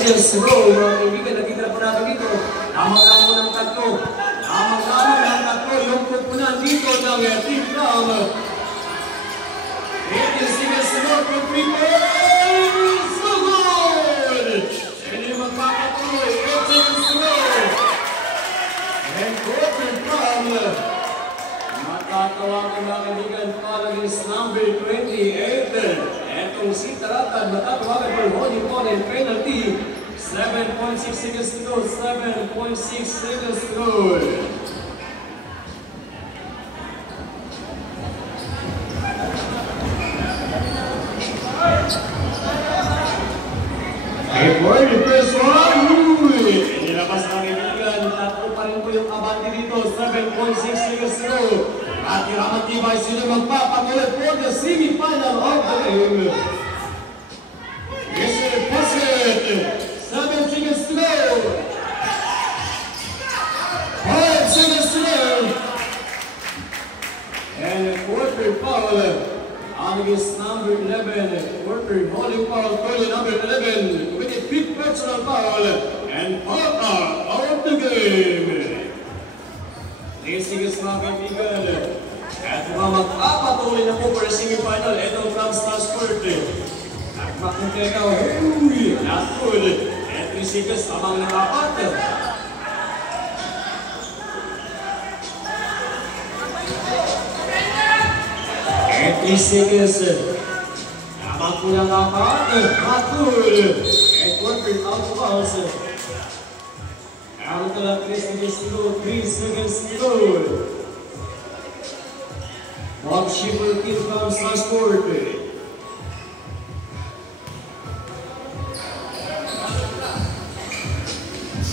Regis Rowe, mga kaibigan, nakita po natin dito. Lamang-lamang ng tatlo. Lamang-lamang ng tatlo. Yung pupunan dito ng team from Regis Rowe from 3 points. So good! And yung magpapatuloy, Regis Rowe. And quarter from matatawagan mga kaibigan, following is number 28. Etong si Taratad, matatawagan for holding ball and penalty. 7.6 seconds to go. 7.6 seconds to go. Okay, for the first one. Nilabas ng kaibigan. Tatlo pa rin po yung abante dito. 7.6 seconds to go. At kiramatibay sila magpapatuloy for the semi-final of the game. Yes, sir, pass it. 7 seconds to go. 5 seconds to go. And a quarter foul against number 11. Quarter holding foul for number 11 with a 5th personal foul. And foul out of the game. 3 seconds mga kaibigan. At magpapatuloy na po for the semi-final. Ito from Stansford. Nagmakunteka. Not good. And 3 seconds amang nakapat. And 3 seconds. Amang po nakapat. Not good. And quarter out of bounds. Out of 3 seconds to go. 3 seconds to go. Bob Schiffer team from Stansford.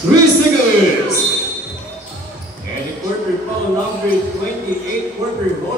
3 seconds. And the quarter foul number 28 quarter.